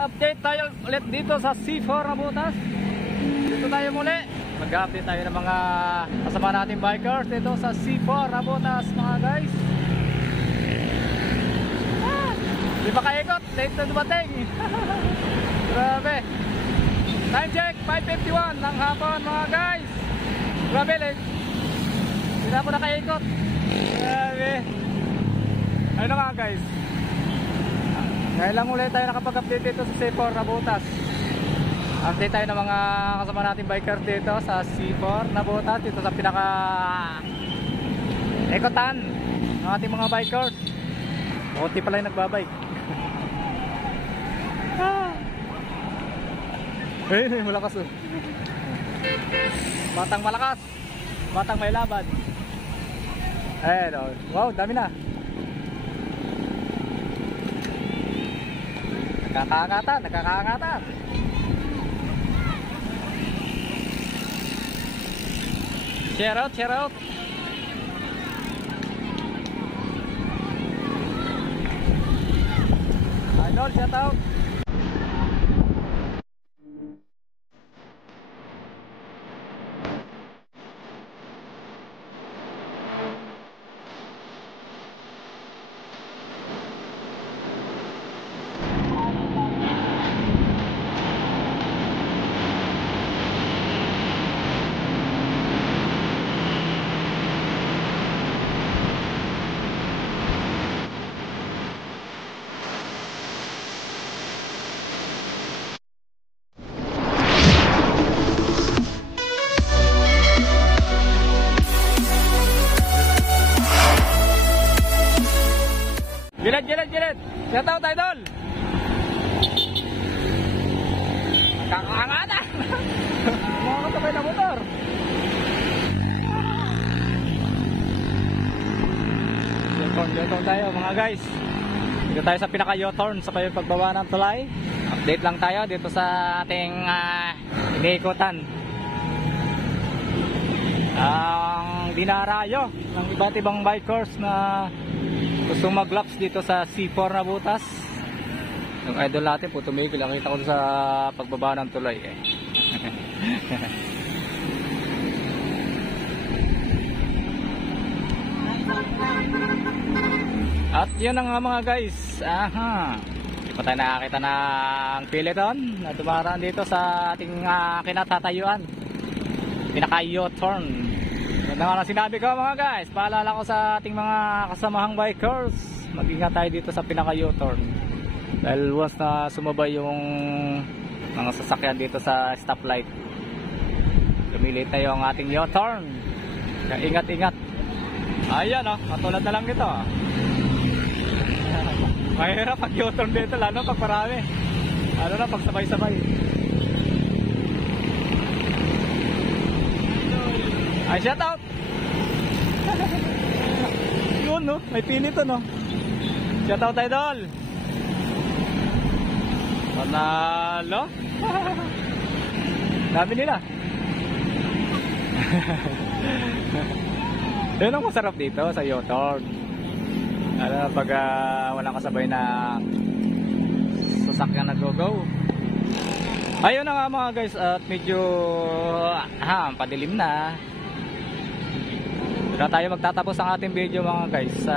update tayo ulit dito sa C4 Nabutas. Dito tayo muli. Mag-update tayo ng mga kasama nating bikers dito sa C4 Nabutas mga guys. Di pa kaikot, late na dumating. Grabe. Time check, 5:51 ng hapon mga guys. Grabe late. Hindi na ako nakaikot. Grabe. Ayun na mga guys, ngayon lang ulit tayo nakapag-update dito sa C4 Nabutas. Update tayo ng mga kasama nating bikers dito sa C4 Nabutas, dito sa pinaka ikotan ng ating mga bikers. Kunti pala yung nagbabike. Eh, malakas oh. Batang malakas, batang may laban. Eh, wow, dami na. Nakakaangatan. Share out. Idol, shout out. Gilid. Shout out, idol. Kakangatan. Mga katabay na motor. Yotorn tayo mga guys. Dito tayo sa pinaka Yotorn sa pagbaba ng tulay. Update lang tayo dito sa ating iniikutan. Ang dinarayo ng iba't ibang bikers na gusto mag-laps dito sa C4 Nabutas. Yung idol natin po tumigil. Nakita ko sa pagbaba ng tulay eh. At yun na nga mga guys. Hindi pa tayo nakakita ng peloton na dumaraan dito sa ating kinatatayuan. Pinaka-Yotorn. Ganda nga lang sinabi ko mga guys. Paalala ko sa ating mga kasamahang bikers, mag-ingat tayo dito sa pinaka-Yotorn. Dahil once na sumabay yung mga sasakyan dito sa stoplight, lumilit tayo ang ating Yotorn. Kaya ingat. Ayan o, katulad na lang ito. Mahirap pag Yotorn dito, lalo pag marami. Ano na pag sabay-sabay. Ay, shout out. Yun no, may pili to no. Shout out idol. Panalo. Dami nila. Yun ang masarap dito sa Yotorn. Ano, pag walang kasabay na sasakyan na go-go. Ayun na nga mga guys, at medyo padilim na. Na tayo magtatapos ang ating video mga guys sa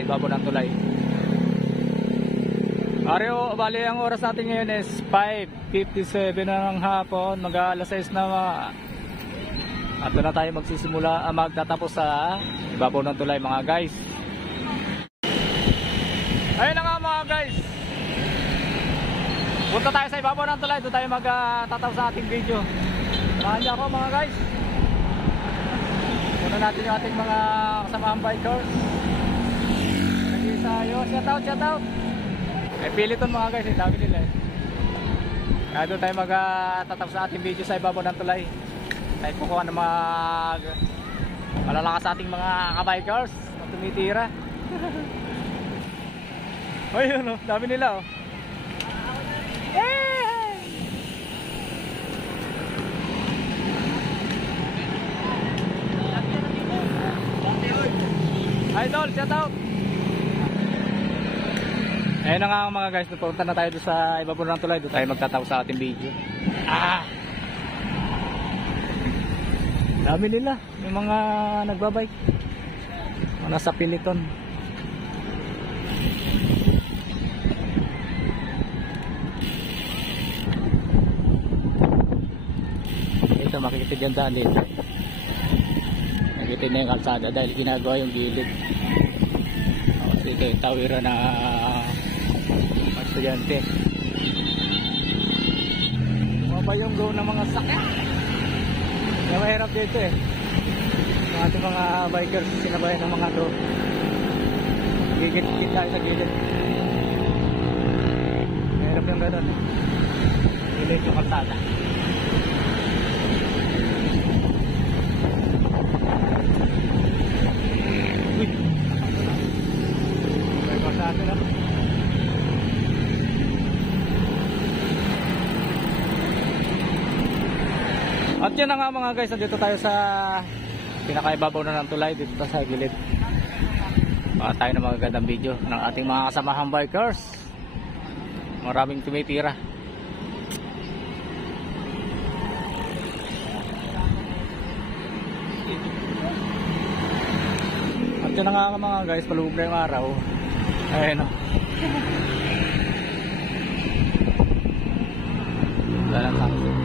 ibabaw ng tulay. Bali ang oras natin ngayon is 5:57 na ng hapon, mag-alas 6 na. At doon na tayo magsisimula, magtatapos sa ibabaw ng tulay mga guys. Ayun na nga mga guys, punta tayo sa ibabaw ng tulay, doon tayo magtatapos sa ating video. Samahan niyo ako mga guys. Muna natin yung ating mga kasamaang bikers. Nag-iisa tayo. Shout out. May peloton mga guys, dami nila eh. Kaya doon tayo magtatapos sa ating video sa ibabaw ng tulay. Tayo kukuha ng mga malalakas sa ating mga kabikers na tumitira. Ayun oh, dami nila oh. Idol, shout out. Ayun na nga mga guys, napunta na tayo doon sa iba po ng tulay. Doon tayo magtatapos sa ating video. Dami nila, yung mga nagbabike, mga nasa Piliton. Ito makikita dyan daan dito. Nakikita na yung kalsada dahil ginagawa yung gilid. Tapos ito yung tawira na estudyante. Maba yung go ng mga sakya. Kaya mahirap dito eh. Mga ating mga bikers sinabayan ng mga do. Gigit-git tayo sa gilid. Mahirap yung ganun. Gilid yung kalsada. Uy! May kalsada na. At yun na nga mga guys, dito tayo sa pinakaibabaw na ng tulay, dito sa gilid. Tayo na magagandang video ng ating mga kasamahang bikers. Maraming tumitira. At yun na nga mga guys, palubog na yung araw. Ayun o. Wala lang sunset.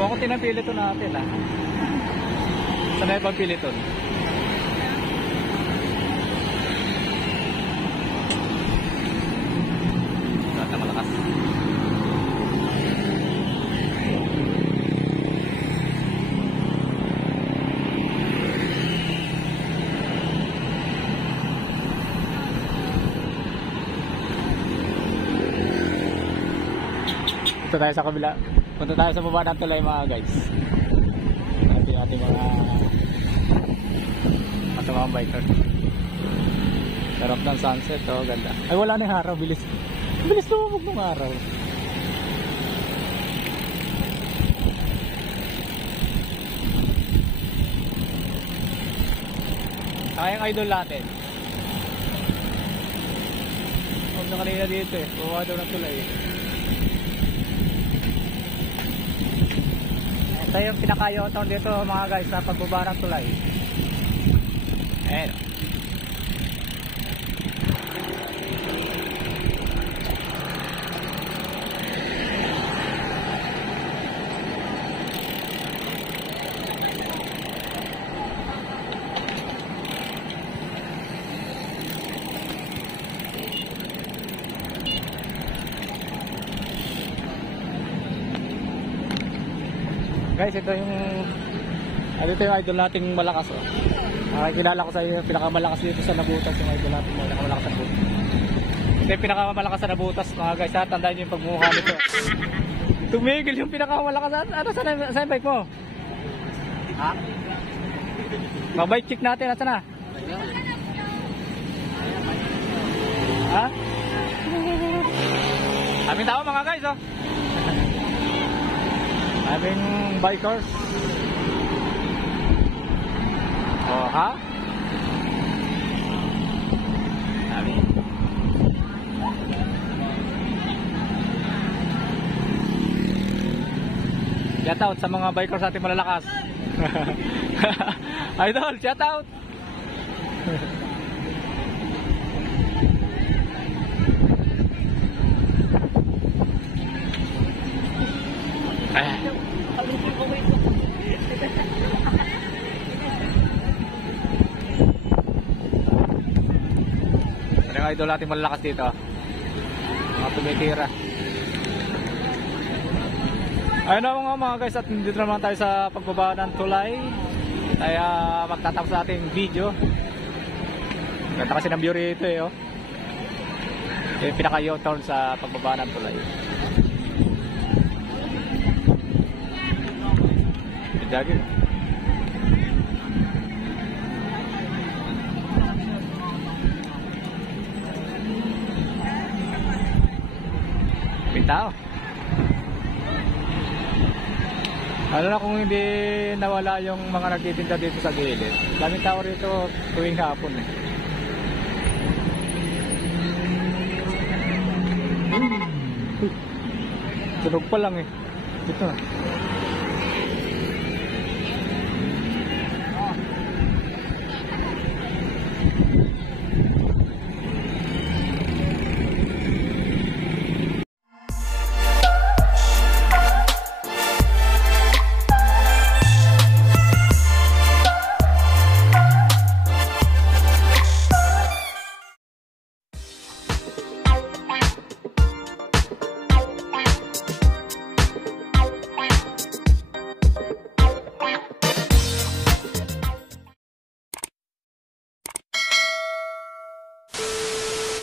Huwag ko tinapiliton natin ha. Saan na ibang piliton? Saan na malakas? Punta tayo sa kabila. Punta tayo sa baba ng tulay mga guys. Ating mga kasamang biker. Sarap ng sunset, oh, ganda. Ay wala na yung araw, bilis. Bilis lumabog ng araw. Kayang idol natin. Huwag na kanina dito eh. Buwa daw ng tulay eh. Ito yung pinakayoton dito mga guys sa pagbaba ng tulay. Ayan. Guys, ito yung idol nating malakas oh. Kilala ko sa iyo, pinakamalakas dito sa Nabutas yung idol nating pinakamalakas sa Nabutas. Ito yung pinakamalakas sa Nabutas mga guys, ha? Tandaan niyo yung pagmumukha nito. Tumigil yung pinakamalakas. Ano saan bike mo? Ha? Mabike check natin, nasa na? Ha? Aming tao mga guys oh. Aming bikers. Oh ha? Dami. Shout out sa mga bikers natin malalakas. Idol, shout out. Ang idol natin malalakas dito. Mga tumitira. Ayun na mga guys, at dito naman tayo sa pagbaba ng tulay. Kaya magtatapos sa ating video. Ganda kasi ng view rito eh oh. Yung pinaka-U-turn sa pagbaba ng tulay. Daging. Pintao. Ano na kung hindi nawala yung mga nagtitinda dito sa gilid. Daming tao rito tuwing hapon eh. Tunog pa lang eh. Ito.